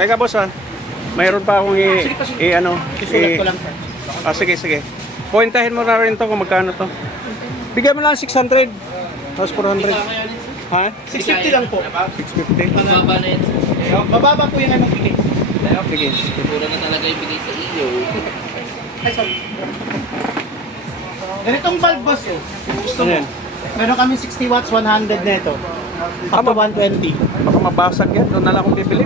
Teka boss ha. Mayroon pa akong ano. Isulat ko lang, sir. Sige, sige. Puwentahin mo na rin to kung magkano to. Bigyan mo lang 600. Tapos 400. Ha? 650 lang po. 650. Mababa na yan. Mababa po yung anong bigay. Sige. Pura na talaga yung bigay sa iyo. Ay, sorry. Ganitong bulb boss oh. Gusto mo? Ayan. Meron kami 60 watts, 100 neto. Up to 120. Baka mabasag yan. Doon na lang akong bibili.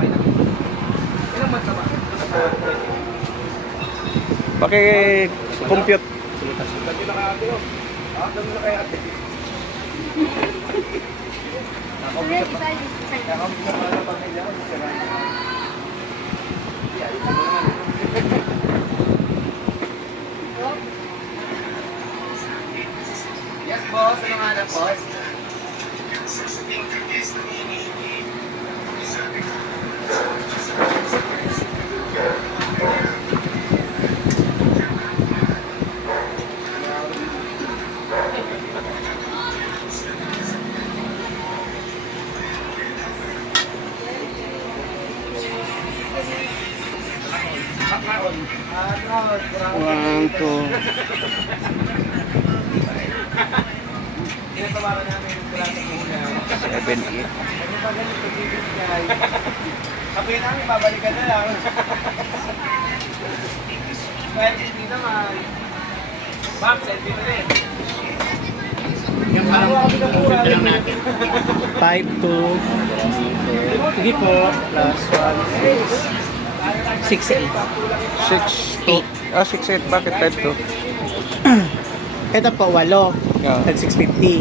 Paki-compute. Yes, boss. Ano nga na, boss? One, two. Seven, eight. Sabihin namin, babalikan na lang. Well, hindi naman. Ma'am, selfie na rin. Yung computer lang natin. 5, 2. Sige po. Plus 1, 6. 6, 8. 6, 2. 6, 8. Bakit 5, 2? Ito po, 8. Yeah. Tag 650.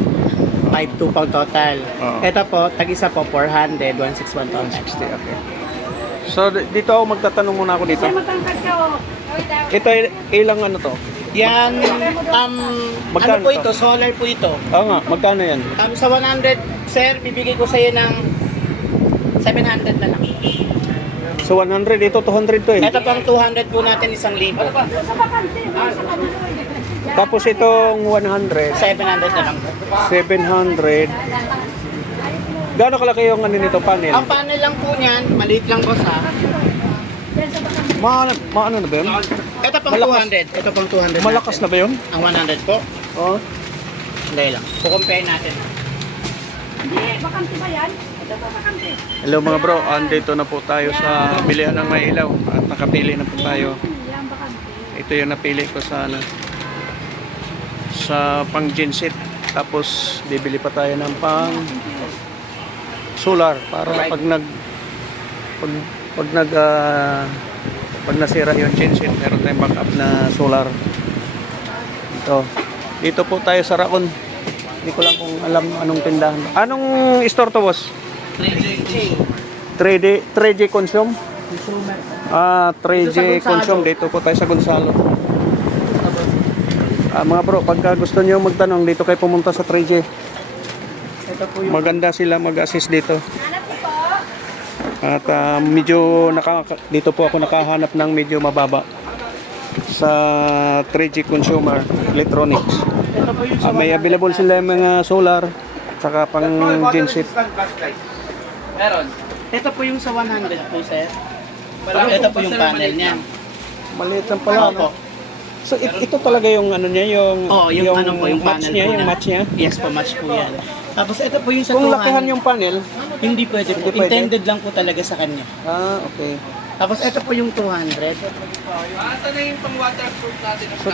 5-2 pang total. Oo. Ito po, tag-isa po, 400, 161 total. 60, okay. So, dito ako magtatanong muna ako dito. Ito, ilang ano to? Yan, Magkano ano po to? ito? Solar po ito. Oo nga, magkano yan? Sa 100, sir, bibigay ko sa iyo ng 700 na lang. So, 100. Ito, 200 to eh. Ito pang 200 po natin, 1,000. Tapos itong 100. 700 na lang. 700. Gaano kalaki yung ano nito, panel? Ang panel lang po niyan, maliit lang boss ha. Maano na ba yun? Ito pang Malakas. 200. Ito pang 200 Malakas na natin. ba yun? Ang 100 po. Oo. Hindi lang. Kukumpare natin. Hindi, bakante ba yan? Ito po bakante. Hello mga bro, andito na po tayo sa bilihan ng may ilaw at nakapili na po tayo. Yan, bakante. Ito yung napili ko sa ano, sa pang genset. Tapos bibili pa tayo ng pang solar para pag nasira yung genset, meron tayong backup na solar. Dito po tayo sa Racon. Hindi ko lang kung alam anong tindahan. Anong store to, boss? 3J Consume? Consumer. 3J Dito sa Gonzalo. Consume. Dito po tayo sa Gonzalo. Mga bro, pagka gusto niyo magtanong, dito kayo pumunta sa 3J. Ito po yung Maganda sila mag-assist dito. Hanap ko po. At dito po ako nakahanap ng medyo mababa sa 3G Consumer Electronics. ito po yung May available sila yung mga solar saka pang genset. Meron. Ito po yung sa 100 po, sir. Ito po yung panel niya. Maliit lang pala. Opo. So ito talaga yung ano niya, yung yung ano po, yung match panel niya, po yung na- match niya. Yes po, match po yan. Tapos ito po yung sa Kung 200. lakihan yung panel, Hindi pwede po. Hindi pwede? Intended lang po talaga sa kanya. okay. Tapos ito po yung 200. Asa na yung pang waterproof natin? So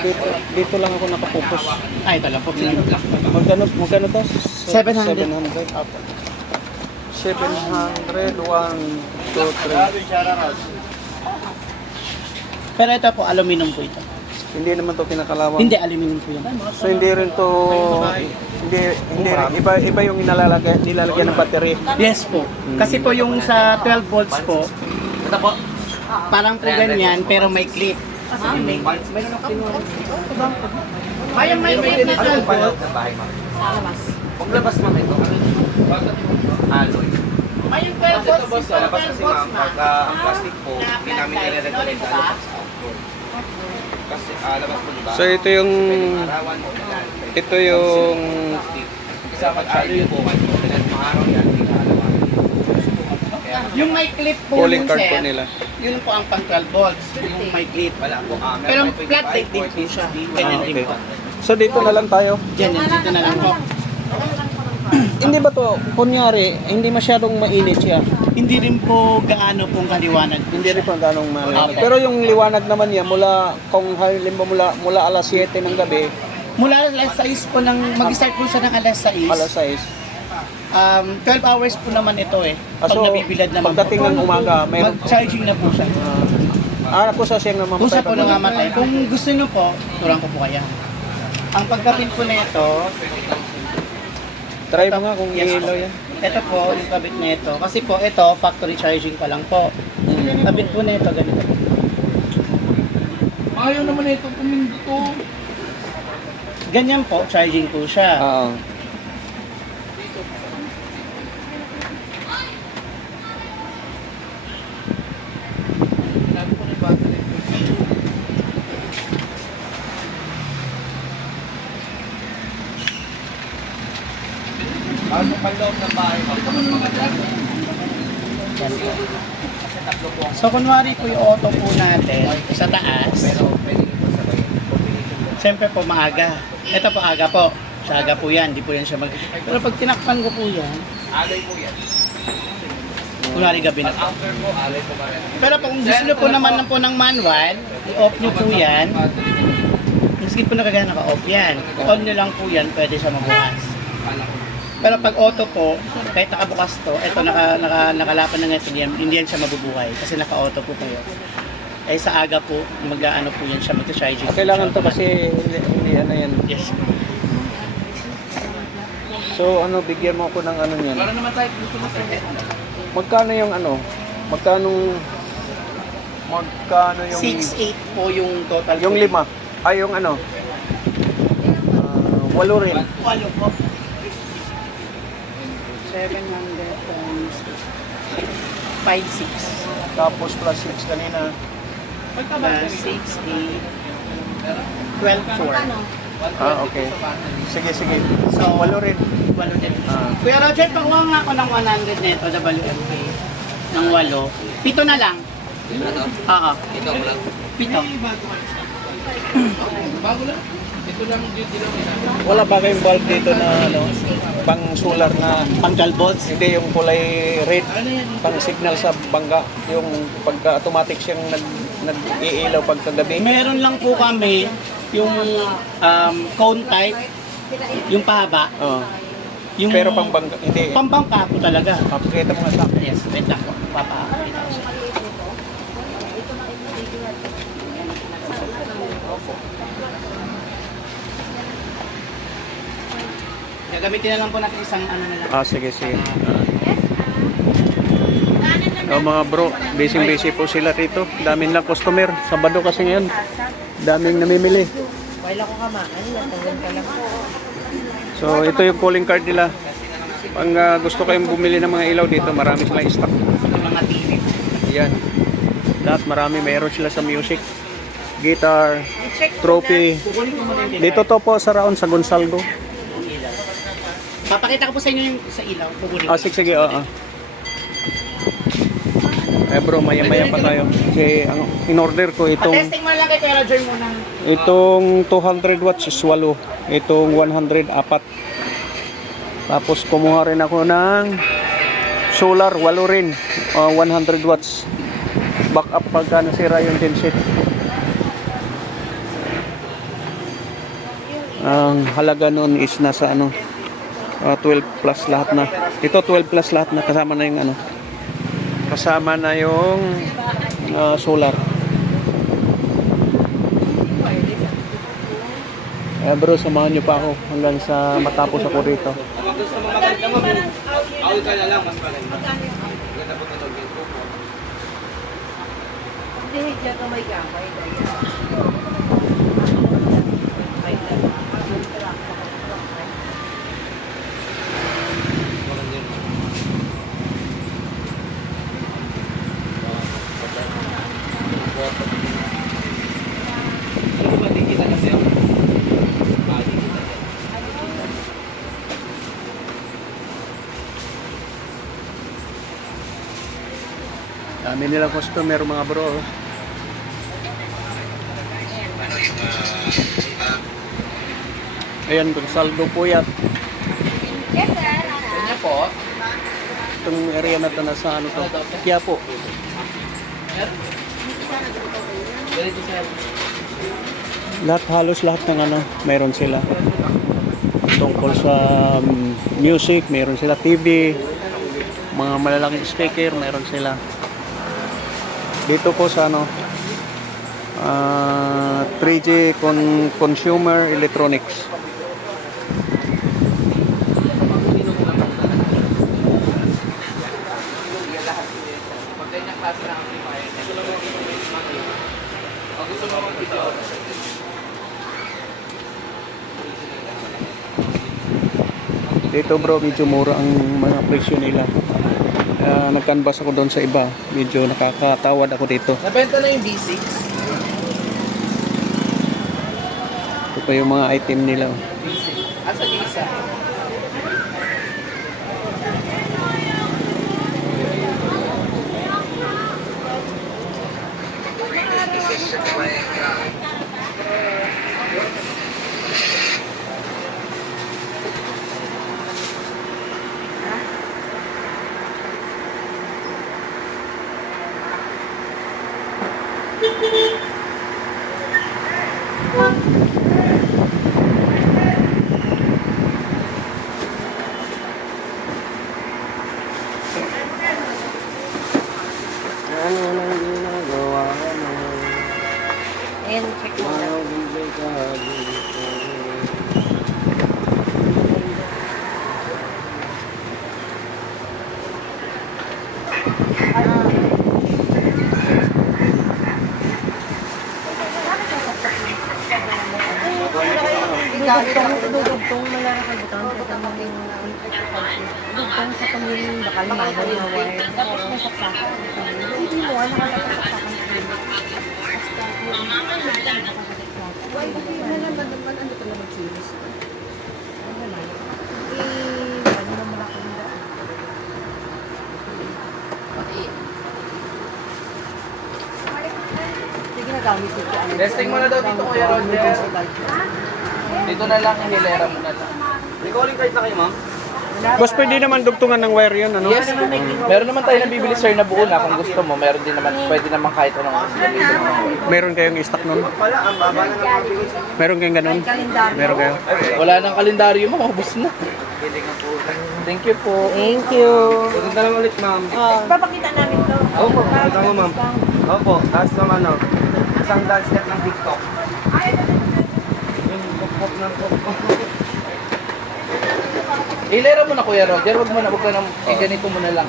dito lang ako nakapokus. Ito lang po. Magkano to? 700. 700. 700, 1, 2, 3. Pero ito po, aluminum po ito. Hindi naman to kinakalawang. Hindi, aluminum po yan. So hindi rin to hindi iba yung nilalagyan ng battery. Yes po. Kasi po yung sa 12 volts po, Ito po. parang po ganyan, pero may clip. May clip na 12 volts. Paglabas mo ito. Alloy. May yung 12 volts, Boss, yung labas 12 kasi volts ma'am, na. pagka ang plastic po, hindi namin nire-recommend Flashlight, labas sa outdoor. Kasi labas po diba? So ito yung Arawan mo yan. ito yung Kasi pag alloy po, dahil maaraw yan, hindi ka alawan. Yung may clip po Calling yun, card sir. po nila. Yun po ang pang 12 volts. Yung may clip. Wala po. Pero Meron flat rate din po siya. Ganyan din okay. po. So dito na lang tayo. Diyan, dito na lang po. Hindi ba to, kunyari, hindi masyadong mainit siya? Hindi rin po gaano pong kaliwanag. Hindi rin pa ganong maliwanag. Opo. Pero yung liwanag naman niya mula kung halimbawa mula alas 7 ng gabi, Mula alas 6 po mag-start po siya ng alas 6. alas 6. 12 hours po naman ito eh. Pag So, nabibilad naman pagdating ng umaga, mayroon mag-charging na po siya. po sa siyang namamatay. Pusa po nangamatay. Kung gusto nyo po, turuan ko po kaya. Ang pagkabit po na ito, Try mo nga kung Yes, ilaw po. yan. Ito po, yung kabit na ito. Kasi po, ito, factory charging pa lang po. Kabit po na ito, ganito. Ayaw naman ito puminto. Ganyan po, charging po siya. Oo. Pasok pa loob ng bahay mo. So, kunwari po yung auto po natin sa taas. Pero pwede po sabay. Siyempre po, maaga. Ito po, aga po. Sa aga po yan, di po yan siya mag... Pero pag tinakpan ko po yan, Alay po yan. kunwari gabi na po. After po, alay po pa rin. Pero kung gusto nyo po naman po ng manual, i-off nyo po yan. Maski po nakagana naka-off yan. On nyo lang po yan, pwede siya mabukas. Pero pag auto po, kahit nakabukas to, eto nakalapan na ito, hindi yan siya mabubuhay kasi naka-auto po kayo. Eh sa aga po, mag-ano po yan siya, mag-charging. Kailangan to kasi hindi ano yan. Yes. So ano, bigyan mo ako ng ano niyan. Para naman tayo gusto mo sa Magkano yung ano? Magkano yung 6.8 po yung total. yung po. 5? Ay yung ano? 8 rin. Walo po. 700 times 5.6. Tapos plus 6 kanina. Plus 6.8. 12.4. Ah, okay. Sige, sige. So, 8 rin. Walo din. Ah. Kuya Roger, pakuha nga ako ng 100 nito, WMK. Ng 8. 7 na lang. Oo. Ito mo lang. 7. Bago lang. Ito lang duty lang. Wala ba kayong bulb dito na ano? Pang solar na Pang 12 volts. hindi yung kulay red, pang signal sa bangga, yung pagka automatic siyang nag-iilaw pagkagabi. Meron lang po kami yung cone type, yung pahaba. Oo. Yung Pero pang bangga, hindi. pambangka po talaga. Pakita mo nga sa akin. Yes, wait lang po. Papakita ko siya. Gagamitin na lang po natin isang ano na lang. Ah, sige, sige. Mga bro, busy po sila rito. Daming lang customer. Sabado kasi ngayon. Daming namimili. Wala ko kamakan, natanggal ka lang. So, ito yung calling card nila. Pag gusto kayong bumili ng mga ilaw dito, marami silang stock. Yung mga TV. Yan. Lahat marami. Mayroon sila sa music, guitar, trophy. Kukunin ko muna yung Dito to po sa Raon, sa Gonsalgo. ilaw. Papakita ko po sa inyo yung sa ilaw. Kukunin ko. Ah, sige, sige. Oo. Eh bro, maya-maya pa tayo. Kasi ang in-order ko Testing mo lang kay Kuya Roger muna. itong 200 watts is 8. Itong 100 apat. Tapos kumuha rin ako ng solar 8 rin. 100 watts. Backup pagka nasira yung genset. Ang halaga noon is nasa ano 12 plus lahat na. Ito 12 plus lahat na, kasama na yung ano. Kasama na yung solar. Bro, samahan nyo pa ako hanggang sa matapos ako rito. Kung gusto mo maganda mo, awit ka na lang, mas maganda. Ganda po tulog din po. Hindi, dyan ka may gamay. Ano ba, di kita kasi ako? Di kita. Dami nilang customer mga bro. Ayan, Gonzalo Puyat. Kanya po. Itong area na to nasa ano to? Quiapo. Ganito sir. Lahat, halos lahat ng ano, mayroon sila. Tungkol sa music, mayroon sila TV, mga malalaking speaker, mayroon sila. Dito po sa ano, 3G Consumer Electronics. Pag ganyang klase ng amplifier, ito lang yung pag gusto mo mag-video, Dito bro, medyo mura ang mga presyo nila. Nag-canvas ako doon sa iba. Medyo nakakatawad ako dito. nabenta na yung B6. Ito pa yung mga item nila. Asa yung isa? Ano nang ginagawa mo? Ayan, check mo na. Dudugtong malara kay butang sa tamang dugtong sa tamang bakal mado na wire. Tapos may saksakan. Hindi mo nakakasaksakan. Why kasi na naman ano pala mag-series? Ano naman? Ano naman ako nila? Sige na gamit ito. Testing mo na daw dito Kuya Roger. Dito na lang, hinilera mo na lang. Recalling card na kayo, ma'am? Boss, pwede naman dugtungan ng wire yan, ano? Yes, meron naman tayo nabibili sir na buo na kung gusto mo. Meron din naman, pwede naman kahit anong gusto mo. Meron kayong stock nun? Pala, ang baba na ng bilis. Meron kayong ganun? Meron kayo? Wala nang kalendaryo mo, ubos na. Thank you po. Thank you. Punta lang ulit, ma'am. Papakita namin to. Opo, punta mo, ma'am. Opo, tapos naman, ano, isang dance step ng TikTok. Yung pop-pop ng pop-pop. Hilera mo na Kuya Roger, wag ka na, ganito mo na lang.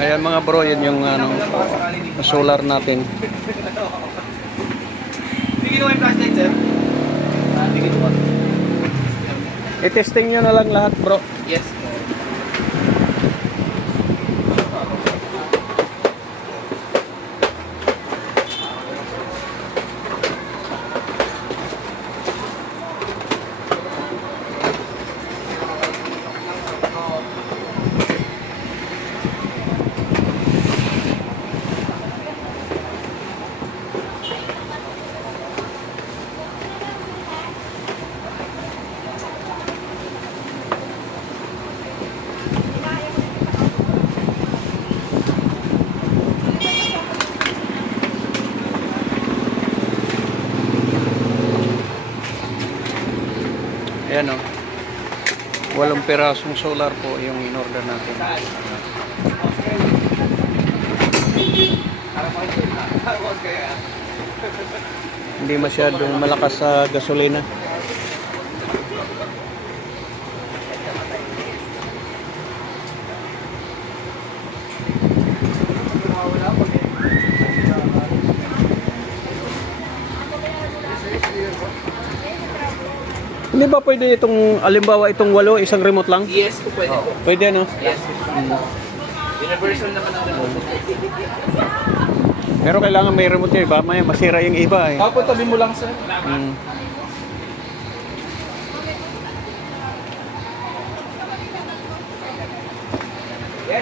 Ayan mga bro, yun yung ano, solar natin. Bigyan mo yung flashlight, sir. Bigyan mo. I-testing nyo na lang lahat bro. Yes. Ayan o. 8 pirasong solar po yung in-order natin. Hindi masyadong malakas sa gasolina. Hindi ba pwede itong, alimbawa itong 8, isang remote lang? Yes po, pwede po. Pwede ano? Yes. Universal naman ang remote. Pero kailangan may remote yun, iba may masira yung iba eh. Opo, tabi mo lang sir.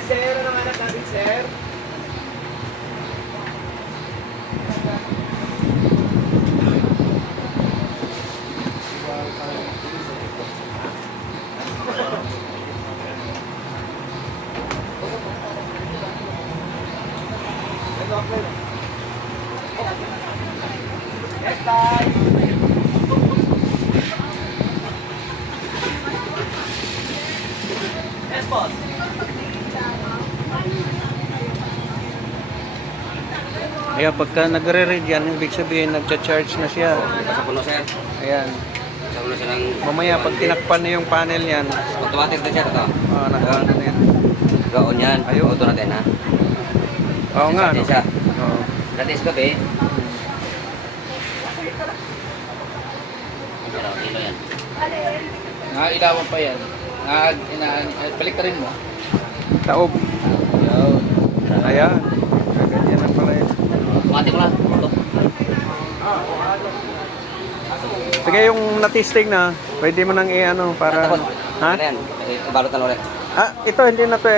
Yes, sir. Ano naman natin, sir? Yes, Tay. Yes, boss. Kaya pagka nagre-read yan, ibig sabihin nagcha-charge na siya. Sa puno sir. Ayan. Sa puno siya ng Mamaya pag tinakpan na yung panel yan, automatic na siya ito. nag-ano na yan. Gaon yan. Ayun. Auto natin ha. Oo nga, no? Charge siya. Oo. Dati is gabi. Kilo yan. Nakailawan pa yan. Balik ka rin mo. Taob. Ayan. Ganyan na pala yun. Automatic mo lang. Auto. Sige, yung natisting na, pwede mo nang i-ano para... Tapos. Ha? Ano yan? Balot na ulit. Ito hindi na to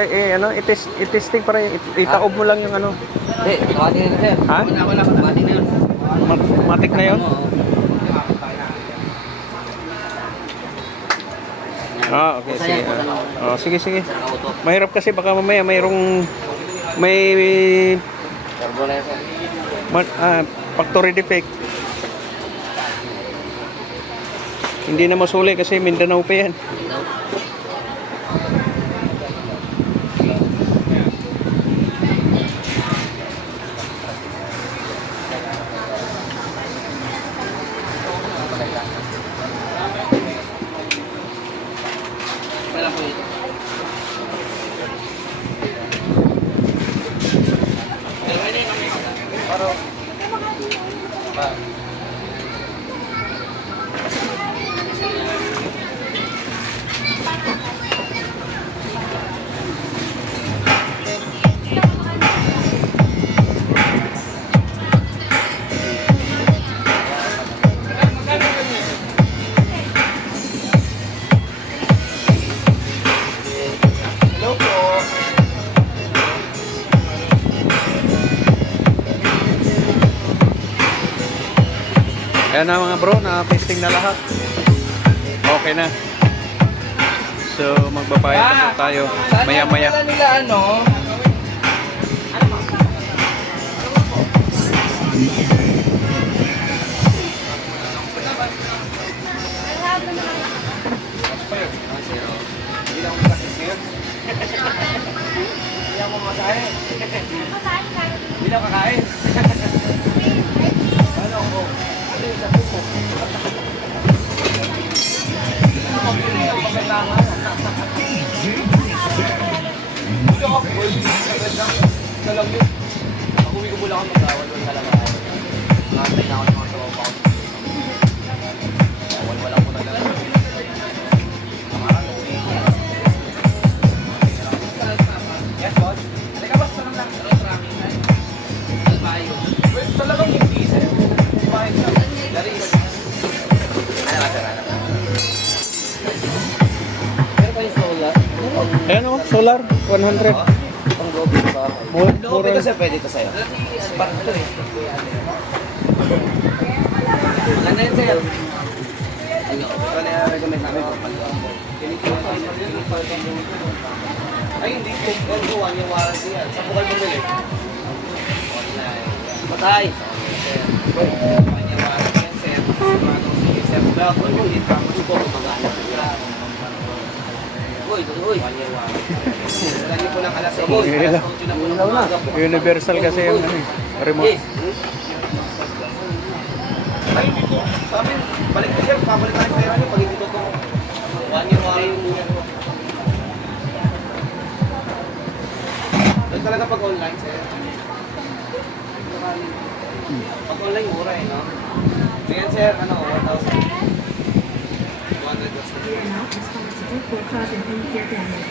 i-testing para itaob mo lang yung ano. Hindi, automatic na yun sir. Ha? Automatic na yun. Matik na yun. Ano, Okay, sige. Sige, sige. Sir, auto. Mahirap kasi baka mamaya may Turbo na yan sir. factory defect. Hindi na masuli kasi Mindanao pa yan. Ayan na mga bro, na-testing na lahat. Okay na. So, magbabayad na po tayo. Maya-maya. Nila ano? Hindi na kakain. Uwi ko mula ako mag-awal doon talaga. Nakatay na ako ng mga sabaw pa ako. Wala ko na lang. Yes, boss. Halika, boss. Salam lang. Albayo. Wait, talagang hindi, sir. Fine, sir. Daris. Ano ba, sir? Pero pa yung solar. Ayan o, solar, 100. Pang lobby ba? Loob ito, sir. Pwede ito sa'yo. Spark ito eh. Ano na yun sir? Ito na yung recommend namin. Ay, hindi. All go, 1 year warranty yan. Saan po kayo bumili? Patay. 1 year warranty yan, sir. Sigurado ko sige, sir. Vlog, ulit. Tapos po, magana. Uy, uy. 1 year warranty. Lagi po ng alas 8. Yun Alas lang. 8 na po ng umaga po. Universal kasi yung ano, remote. Yes. Ay, hindi po. Sa amin, balik ko, sir. Pabalik tayo pera nyo pag hindi ko 1 year warranty. Doon talaga pag online, sir. Pag online, mura eh, no? Ganyan, sir, ano, 1,000. 200 watts na. not responsible for causing nuclear damage.